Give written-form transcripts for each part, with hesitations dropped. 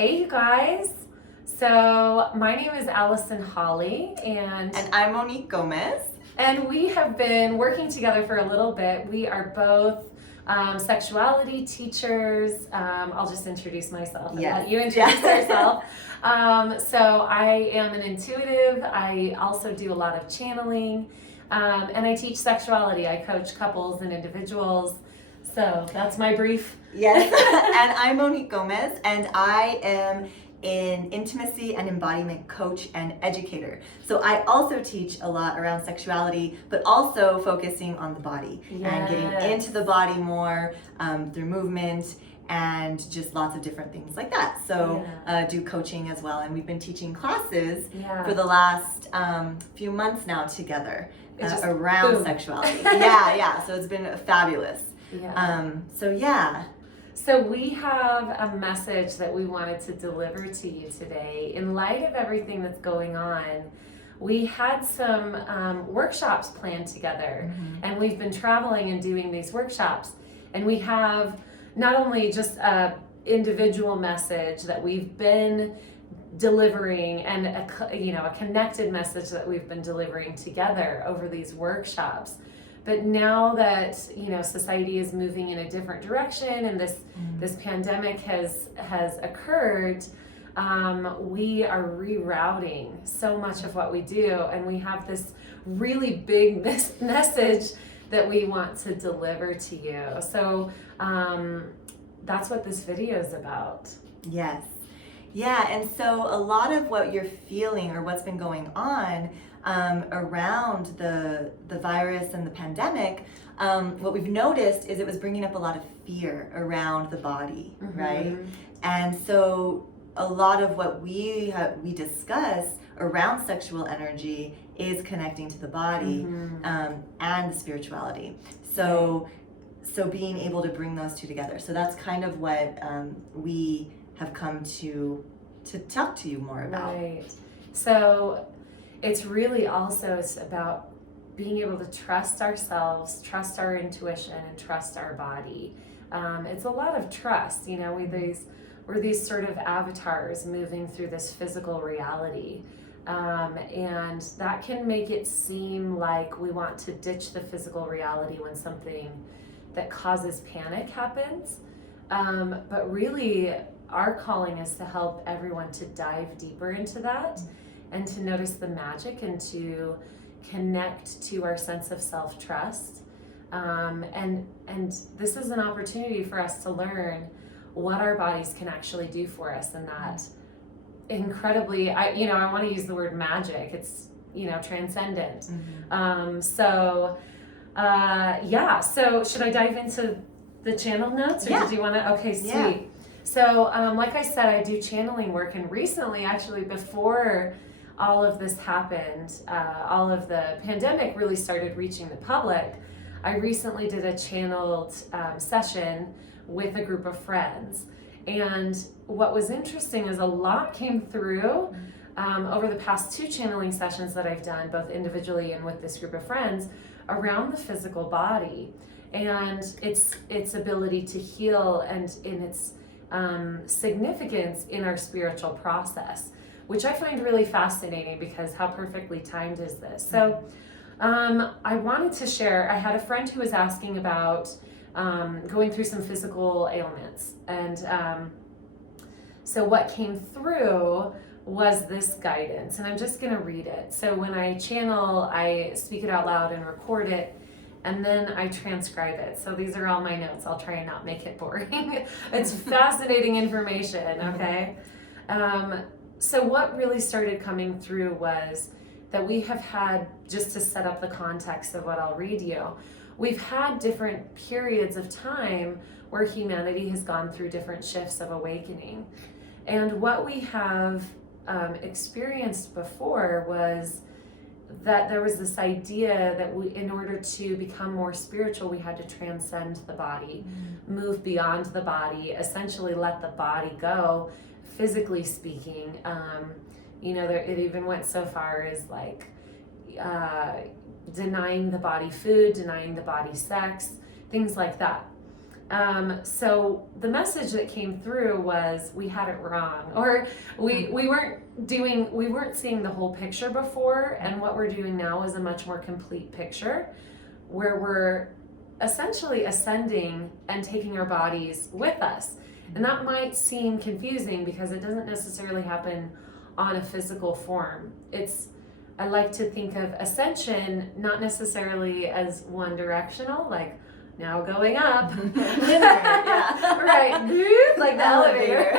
Hey, you guys. So my name is Allison Holly, and I'm Monique Gomez. we have been working together for a little bit. We are both sexuality teachers. I'll just introduce myself and let you introduce yourself. So I am an intuitive. I also do a lot of channeling, and I teach sexuality. I coach couples and individuals. So that's my brief. Yes, and I'm Monique Gomez, and I am an intimacy and embodiment coach and educator. So I also teach a lot around sexuality, but also focusing on the body and getting into the body more through movement and just lots of different things like that. So do coaching as well, and we've been teaching classes for the last few months now together around sexuality. So it's been fabulous. So we have a message that we wanted to deliver to you today. In light of everything that's going on, we had some workshops planned together, and we've been traveling and doing these workshops, and we have not only just a individual message that we've been delivering and a connected message that we've been delivering together over these workshops. But now that society is moving in a different direction, and this pandemic has occurred, we are rerouting so much of what we do, and we have this really big message that we want to deliver to you. So that's what this video is about. Yes. Yeah, and so a lot of what you're feeling or what's been going on around the virus and the pandemic, what we've noticed is it was bringing up a lot of fear around the body, right? And so a lot of what we discuss around sexual energy is connecting to the body and the spirituality. So being able to bring those two together. So that's kind of what we have come to talk to you more about. Right. So it's really also about being able to trust ourselves, trust our intuition, and trust our body. It's a lot of trust. We're these sort of avatars moving through this physical reality. And that can make it seem like we want to ditch the physical reality when something that causes panic happens. But really, our calling is to help everyone to dive deeper into that and to notice the magic and to connect to our sense of self-trust. And this is an opportunity for us to learn what our bodies can actually do for us, and that incredibly, I want to use the word magic. It's, transcendent. So should I dive into the channel notes, or did you want to? Okay, sweet. Yeah. So, like I said, I do channeling work, and recently, actually, before all of this happened, all of the pandemic really started reaching the public, I recently did a channeled session with a group of friends. And what was interesting is a lot came through over the past 2 channeling sessions that I've done, both individually and with this group of friends, around the physical body and its ability to heal, and in its significance in our spiritual process, which I find really fascinating because how perfectly timed is this? So I wanted to share, I had a friend who was asking about going through some physical ailments, and so what came through was this guidance, and I'm just going to read it. So when I channel, I speak it out loud and record it, and then I transcribe it. So these are all my notes. I'll try and not make it boring. It's fascinating information, okay? So what really started coming through was that we have had, just to set up the context of what I'll read you, we've had different periods of time where humanity has gone through different shifts of awakening. And what we have experienced before was that there was this idea that in order to become more spiritual, we had to transcend the body, move beyond the body, essentially let the body go, physically speaking. It even went so far as like denying the body food, denying the body sex, things like that. So the message that came through was we had it wrong, or we weren't seeing the whole picture before, and what we're doing now is a much more complete picture, where we're essentially ascending and taking our bodies with us. And that might seem confusing because it doesn't necessarily happen on a physical form. I like to think of ascension not necessarily as one directional, like now going up, right, like the elevator.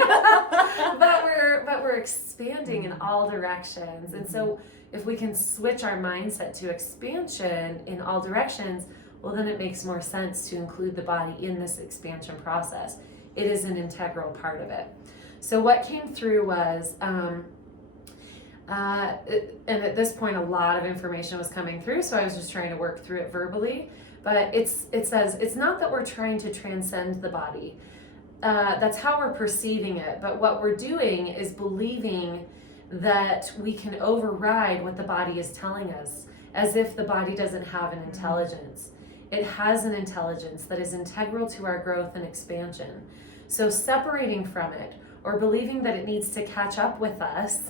but we're expanding in all directions. And so if we can switch our mindset to expansion in all directions, well, then it makes more sense to include the body in this expansion process. It is an integral part of it. So what came through was, and at this point, a lot of information was coming through, so I was just trying to work through it verbally. But it says, it's not that we're trying to transcend the body. That's how we're perceiving it. But what we're doing is believing that we can override what the body is telling us, as if the body doesn't have an intelligence. It has an intelligence that is integral to our growth and expansion. So separating from it or believing that it needs to catch up with us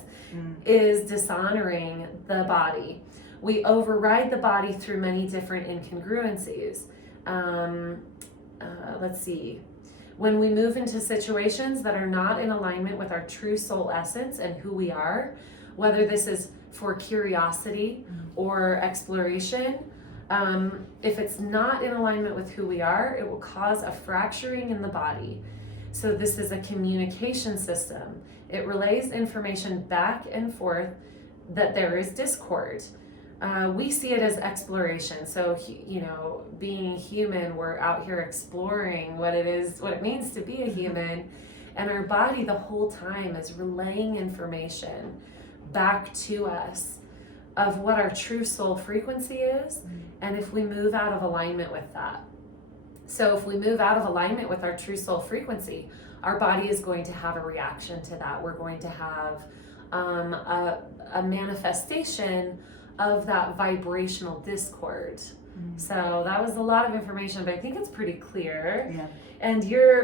is dishonoring the body. We override the body through many different incongruencies. Let's see. When we move into situations that are not in alignment with our true soul essence and who we are, whether this is for curiosity or exploration, if it's not in alignment with who we are, it will cause a fracturing in the body. So this is a communication system. It relays information back and forth that there is discord. We see it as exploration. So, being human, we're out here exploring what it means to be a human. And our body the whole time is relaying information back to us of what our true soul frequency is, and if we move out of alignment with that. So if we move out of alignment with our true soul frequency, our body is going to have a reaction to that. We're going to have a manifestation of that vibrational discord. So that was a lot of information, but I think it's pretty clear. Yeah. And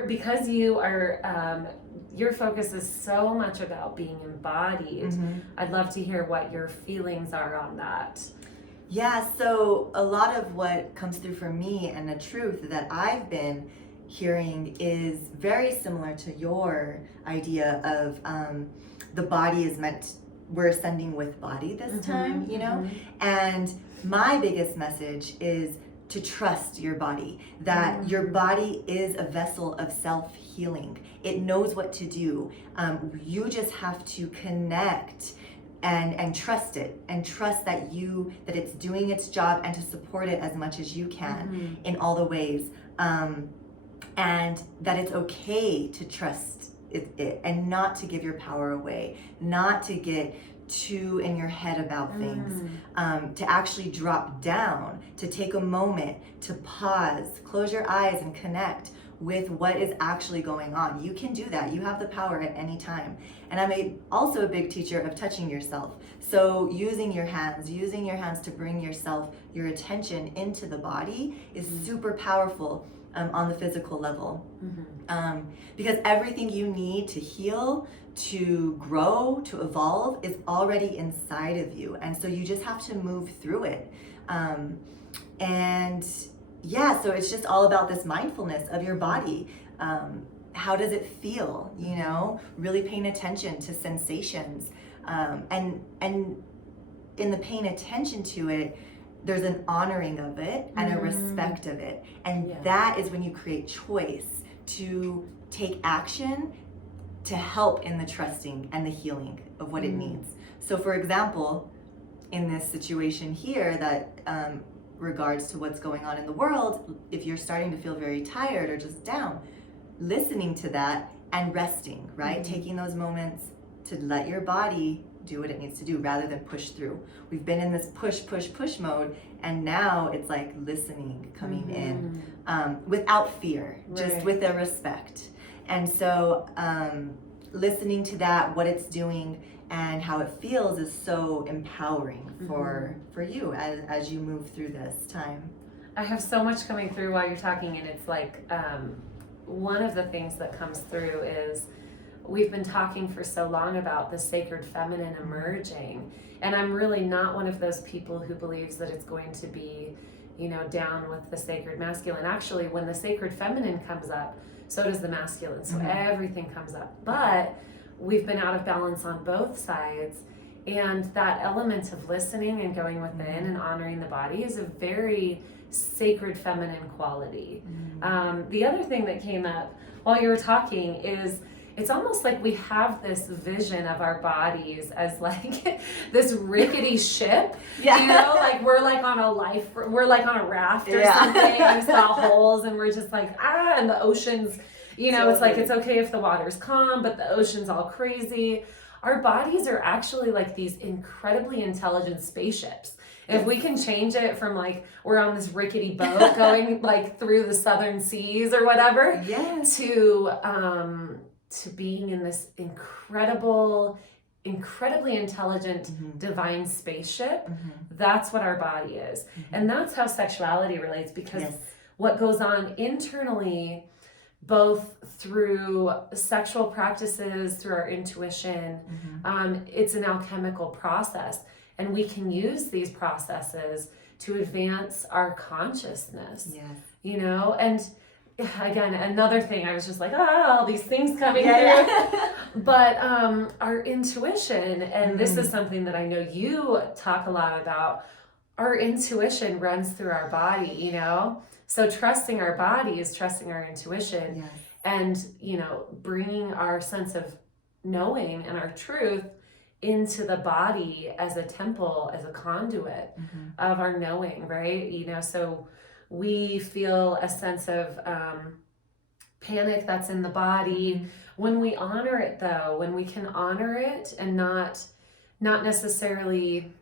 because you are, your focus is so much about being embodied. I'd love to hear what your feelings are on that. Yeah, so a lot of what comes through for me and the truth that I've been hearing is very similar to your idea of the body is we're ascending with body this time, and my biggest message is to trust your body, that your body is a vessel of self-healing. It knows what to do. You just have to connect and trust it, and trust that it's doing its job, and to support it as much as you can in all the ways, and that it's okay to trust it and not to give your power away, not to get too in your head about things, to actually drop down, to take a moment, to pause, close your eyes and connect with what is actually going on. You can do that. You have the power at any time. And I'm also a big teacher of touching yourself. So using your hands to bring your attention into the body is super powerful on the physical level. Because everything you need to heal, to grow, to evolve is already inside of you. And so you just have to move through it. So it's just all about this mindfulness of your body. How does it feel? Really paying attention to sensations. And in the paying attention to it, there's an honoring of it and a respect of it. And that is when you create choice to take action to help in the trusting and the healing of what it needs. So for example, in this situation here that regards to what's going on in the world, if you're starting to feel very tired or just down, listening to that and resting, right? Taking those moments to let your body do what it needs to do rather than push through. We've been in this push mode, and now it's like listening, coming in without fear, just with a respect. And so listening to that, what it's doing and how it feels is so empowering for you as you move through this time. I have so much coming through while you're talking, and it's like one of the things that comes through is we've been talking for so long about the sacred feminine emerging, and I'm really not one of those people who believes that it's going to be, you know, down with the sacred masculine. Actually, when the sacred feminine comes up, so does the masculine. So everything comes up. But we've been out of balance on both sides. And that element of listening and going within and honoring the body is a very sacred feminine quality. The other thing that came up while you were talking is it's almost like we have this vision of our bodies as like this rickety ship, you know, like we're like on a raft or something, and it's got holes, and we're just like, and the ocean's, you know, it's like, it's okay if the water's calm, but the ocean's all crazy. Our bodies are actually like these incredibly intelligent spaceships. If we can change it from like we're on this rickety boat going like through the southern seas or whatever, to being in this incredibly intelligent divine spaceship, that's what our body is. And that's how sexuality relates, because what goes on internally, both through sexual practices, through our intuition, it's an alchemical process, and we can use these processes to advance our consciousness, you know. And again, another thing, I was just like, all these things coming through. But our intuition, and this is something that I know you talk a lot about, our intuition runs through our body, you know. So trusting our body is trusting our intuition, and, you know, bringing our sense of knowing and our truth into the body as a temple, as a conduit of our knowing, right? You know, so we feel a sense of panic that's in the body. When we honor it, though, when we can honor it and not necessarily,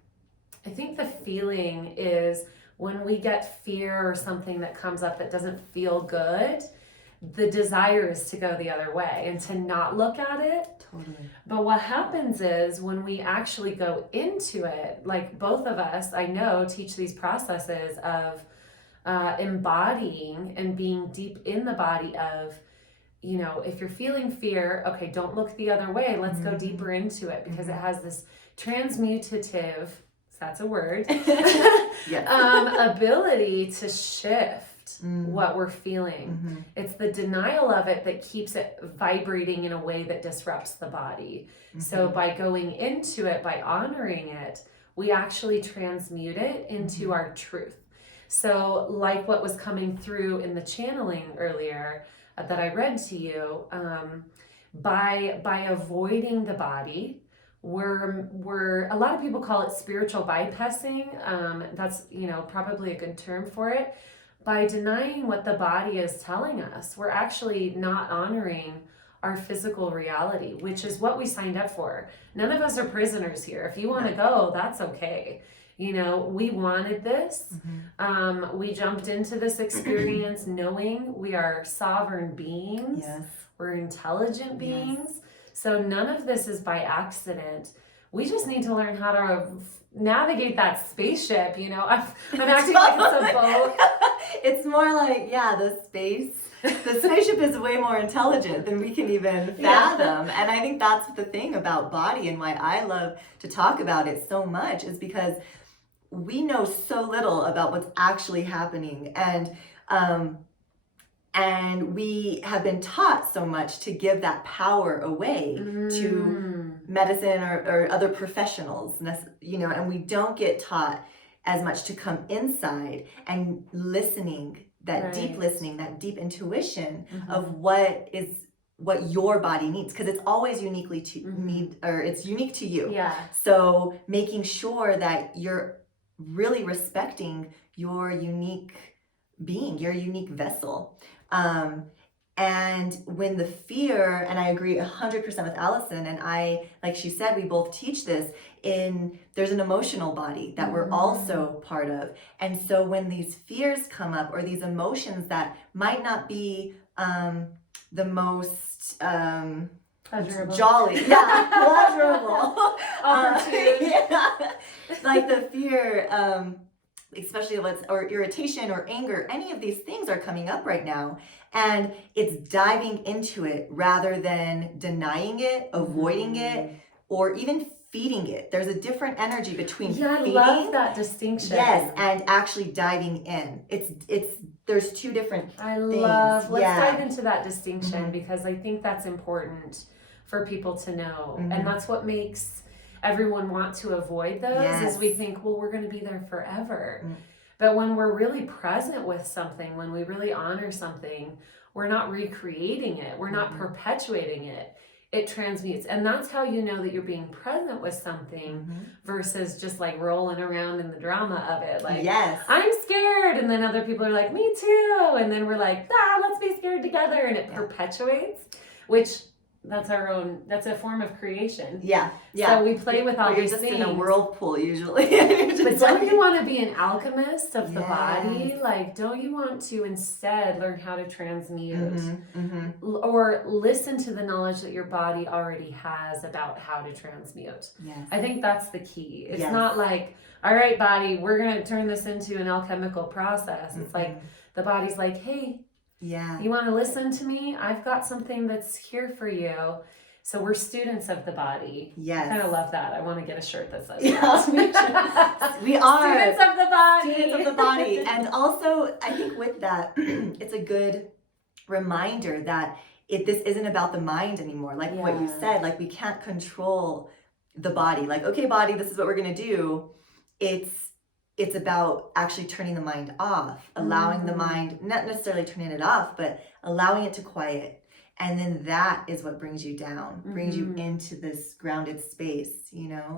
I think the feeling is when we get fear or something that comes up that doesn't feel good, the desire is to go the other way and to not look at it. Totally. But what happens is when we actually go into it, like both of us, I know, teach these processes of embodying and being deep in the body of, you know, if you're feeling fear, okay, don't look the other way. Let's go deeper into it, because it has this transmutative, if that's a word, ability to shift what we're feeling. It's the denial of it that keeps it vibrating in a way that disrupts the body. So by going into it, by honoring it, we actually transmute it into our truth. So like what was coming through in the channeling earlier that I read to you, by avoiding the body, we're a lot of people call it spiritual bypassing. That's, you know, probably a good term for it. By denying what the body is telling us, we're actually not honoring our physical reality, which is what we signed up for. None of us are prisoners here. If you want to go, that's okay. You know, we wanted this. We jumped into this experience knowing we are sovereign beings. We're intelligent beings. So none of this is by accident. We just need to learn how to navigate that spaceship, you know. I'm acting like it's a boat. It's more like, the spaceship is way more intelligent than we can even fathom. And I think that's the thing about body, and why I love to talk about it so much, is because we know so little about what's actually happening. And we have been taught so much to give that power away to medicine or other professionals, you know, and we don't get taught as much to come inside and listening, that deep listening, that deep intuition of what your body needs, because it's always uniquely it's unique to you. So making sure that you're really respecting your unique being, your unique vessel. And when the fear, and I agree 100% with Allison, and I, like she said, we both teach this, there's an emotional body that we're also part of. And so when these fears come up, or these emotions that might not be the most pleasurable, jolly, pleasurable, opportune, like the fear, especially or irritation or anger, any of these things are coming up right now. And it's diving into it rather than denying it, avoiding it, or even feeding it. There's a different energy between feeding. I love that distinction. Yes, and actually diving in. There's two different things. Let's dive into that distinction because I think that's important for people to know. And that's what makes everyone want to avoid those is we think, well, we're going to be there forever. But when we're really present with something, when we really honor something, we're not recreating it. We're not perpetuating it. It transmutes. And that's how you know that you're being present with something versus just like rolling around in the drama of it. Like, I'm scared. And then other people are like, me too. And then we're like, let's be scared together. And it perpetuates, which that's a form of creation. So we play with all these things. You're just in a whirlpool usually. But don't you want to be an alchemist of the body? Like, don't you want to instead learn how to transmute or listen to the knowledge that your body already has about how to transmute? I think that's the key. It's not like, all right, body, we're going to turn this into an alchemical process. It's like the body's like, hey, you want to listen to me? I've got something that's here for you. So we're students of the body. I kind of love that. I want to get a shirt that says that. We are students of the body. Students of the body. And also, I think with that, it's a good reminder that this isn't about the mind anymore. Like what you said, like we can't control the body. Like, okay, body, this is what we're going to do. It's about actually turning the mind off, allowing the mind, not necessarily turning it off, but allowing it to quiet. And then that is what brings you down, brings you into this grounded space,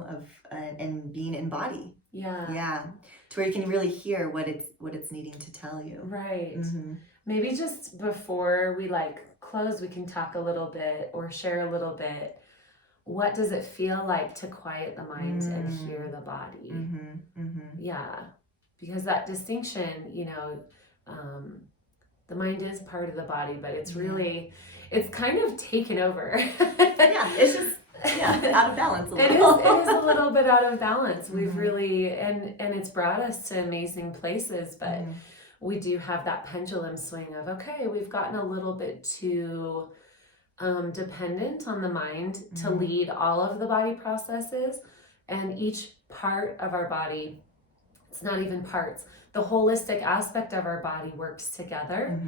of and being in body. To where you can really hear what it's needing to tell you. Right. Maybe just before we close, we can talk a little bit or share a little bit. What does it feel like to quiet the mind and hear the body? Because that distinction, the mind is part of the body, but it's really, it's kind of taken over. It's just out of balance a little. It is a little bit out of balance. We've really, and it's brought us to amazing places, but we do have that pendulum swing of, okay, we've gotten a little bit too dependent on the mind to lead all of the body processes, and each part of our body, it's not even parts, the holistic aspect of our body works together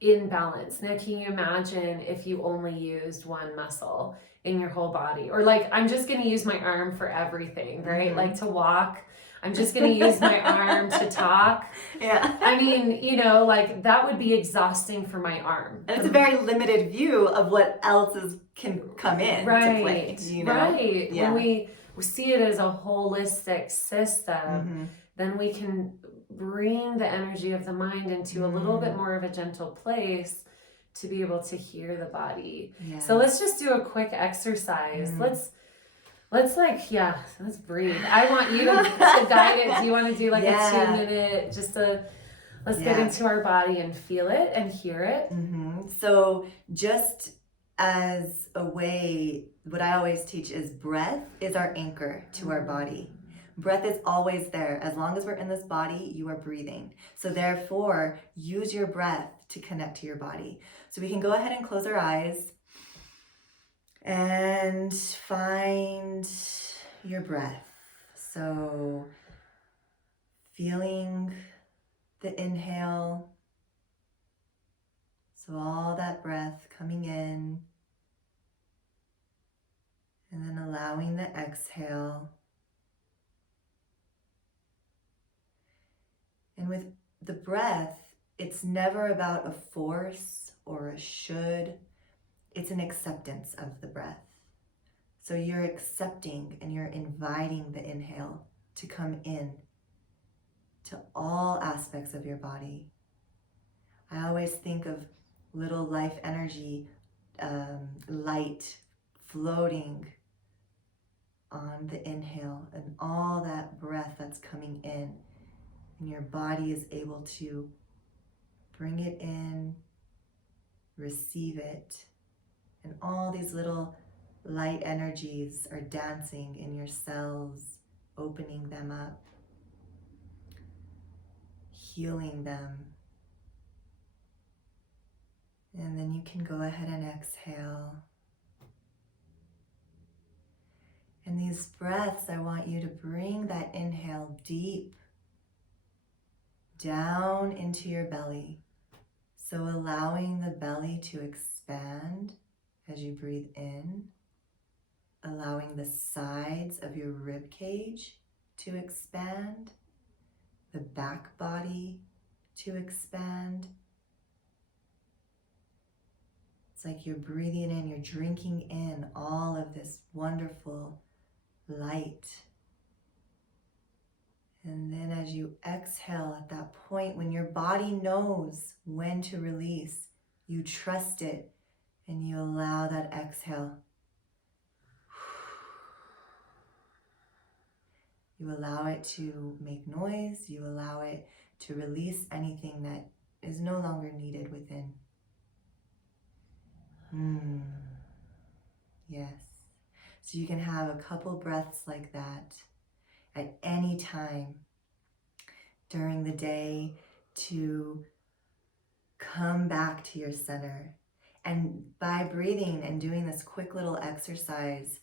in balance. Now, can you imagine if you only used one muscle in your whole body? Or I'm just going to use my arm for everything, right? Like to walk, I'm just going to use my arm to talk. I mean, that would be exhausting for my arm. And it's a very limited view of what else can come in to play, Right. When we see it as a holistic system, then we can bring the energy of the mind into a little bit more of a gentle place to be able to hear the body. So let's just do a quick exercise. Let's breathe. I want you to guide it. Do you want to do a 2-minute, let's get into our body and feel it and hear it? So just as a way, what I always teach is breath is our anchor to our body. Breath is always there. As long as we're in this body, you are breathing. So therefore, use your breath to connect to your body. So we can go ahead and close our eyes and find your breath. So feeling the inhale. So all that breath coming in, and then allowing the exhale. And with the breath, it's never about a force or a should. It's an acceptance of the breath. So you're accepting and you're inviting the inhale to come in to all aspects of your body. I always think of little life energy, light floating on the inhale, and all that breath that's coming in. And your body is able to bring it in, receive it, and all these little light energies are dancing in your cells, opening them up. healing them. And then you can go ahead and exhale. And these breaths, I want you to bring that inhale deep down into your belly. So allowing the belly to expand as you breathe in, allowing the sides of your rib cage to expand, the back body to expand. It's like you're breathing in, you're drinking in all of this wonderful light. And then as you exhale, at that point when your body knows when to release, you trust it and you allow that exhale. You allow it to make noise. You allow it to release anything that is no longer needed within. Yes. So you can have a couple breaths like that at any time during the day to come back to your center. And by breathing and doing this quick little exercise,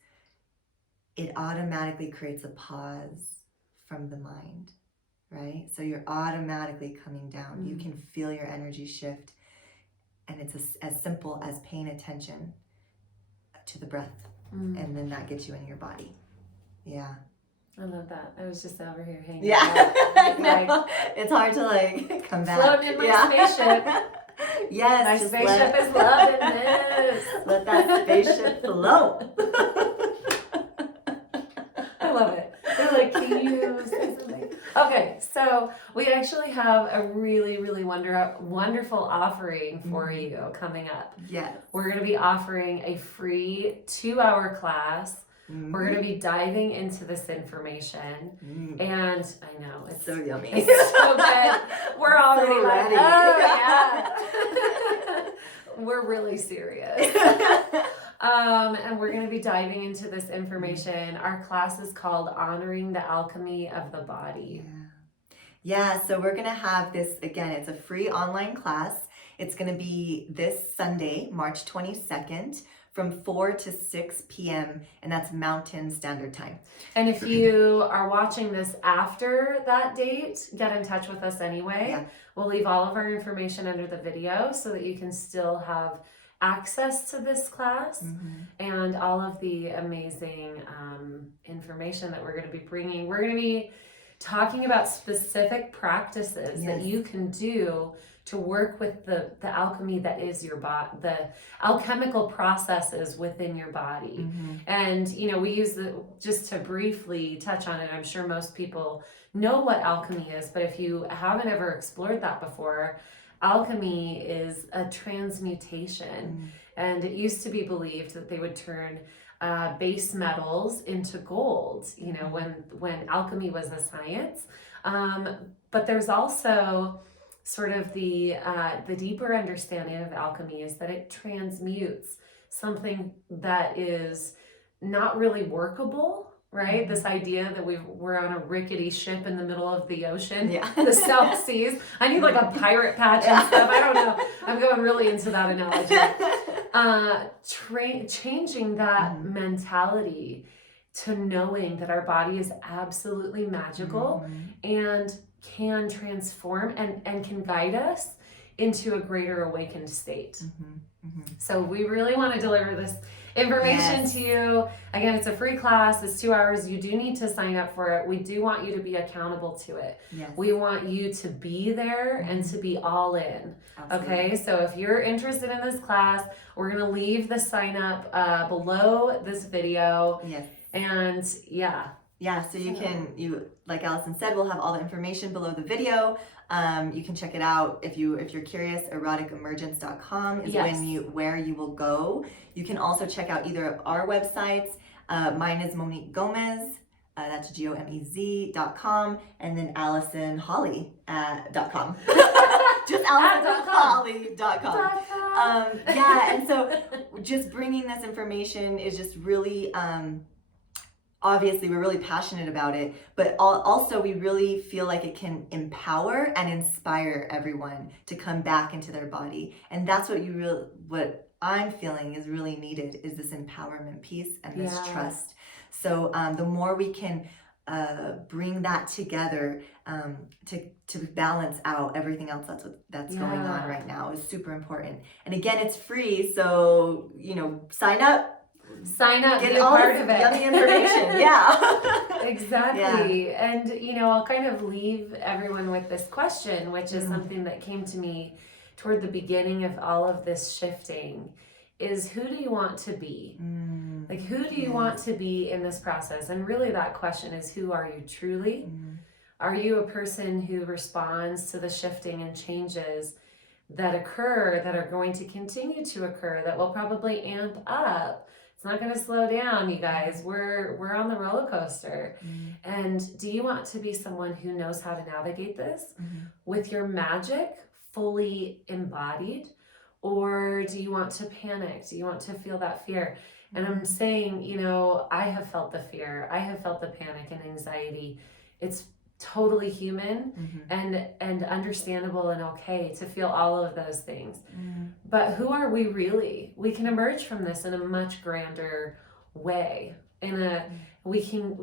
it automatically creates a pause from the mind, right? So you're automatically coming down. You can feel your energy shift. And it's as simple as paying attention to the breath. And then that gets you in your body. Yeah. I love that. I was just over here hanging Yeah. out. I know. It's hard to like come back. Floating in my spaceship. Yes. My spaceship is loving this. Let that spaceship float. I love it. They're like, can you say something? Okay, so we actually have a really, really wonderful offering for you coming up. Yes. We're going to be offering a free 2-hour class. We're going to be diving into this information. And I know, it's so yummy. It's so good. We're already So like, ready. oh yeah. We're really serious. And we're going to be diving into this information. Our class is called Honoring the Alchemy of the Body. Yeah, so we're going to have this, again, it's a free online class. It's going to be this Sunday, March 22nd, from 4 to 6 p.m., and that's Mountain Standard Time. And if you are watching this after that date, get in touch with us anyway. Yeah. We'll leave all of our information under the video so that you can still have access to this class and all of the amazing information that we're going to be bringing. We're going to be talking about specific practices that you can do to work with the alchemy that is your body, the alchemical processes within your body. And, you know, we use just to briefly touch on it, I'm sure most people know what alchemy is, but if you haven't ever explored that before, alchemy is a transmutation. And it used to be believed that they would turn base metals into gold, you know, when alchemy was a science. But there's also sort of the deeper understanding of alchemy is that it transmutes something that is not really workable, right? This idea that we're on a rickety ship in the middle of the ocean, the South Seas. I need like a pirate patch and stuff. I don't know. I'm going really into that analogy. Changing that mentality to knowing that our body is absolutely magical and can transform and can guide us into a greater awakened state. So we really want to deliver this information to you. Again, it's a free class. It's 2 hours. You do need to sign up for it. We do want you to be accountable to it. We want you to be there and to be all in. Okay, so if you're interested in this class, we're going to leave the sign up below this video. And so you like Allison said, we'll have all the information below the video. You can check it out if you're curious. eroticemergence.com is where you will go. You can also check out either of our websites. Mine is Monique Gomez. That's GOMEZ.com, and then AllisonHolly.com. Just AllisonHolly.com. And so just bringing this information is just really obviously we're really passionate about it, but also we really feel like it can empower and inspire everyone to come back into their body. And that's what I'm feeling is really needed, is this empowerment piece and this trust. So the more we can bring that together to balance out everything else that's going on right now is super important. And again, it's free, so sign up, get be all part of it. Yummy information. Yeah. Exactly. Yeah. And I'll kind of leave everyone with this question, which is something that came to me toward the beginning of all of this shifting, is who do you want to be? Like, who do you want to be in this process? And really that question is, who are you truly? Are you a person who responds to the shifting and changes that occur, that are going to continue to occur, that will probably amp up? It's not going to slow down, you guys. We're on the roller coaster. And do you want to be someone who knows how to navigate this with your magic fully embodied? Or do you want to panic? Do you want to feel that fear? And I'm saying, I have felt the fear. I have felt the panic and anxiety. It's totally human and understandable and okay to feel all of those things. But who are we really? We can emerge from this in a much grander way. We can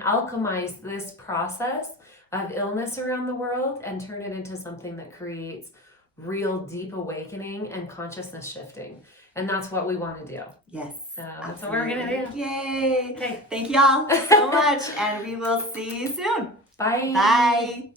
alchemize this process of illness around the world and turn it into something that creates real deep awakening and consciousness shifting. And that's what we want to do. Yes. So that's what we're going to do. Yay. Okay. Thank y'all so much. And we will see you soon. Bye. Bye.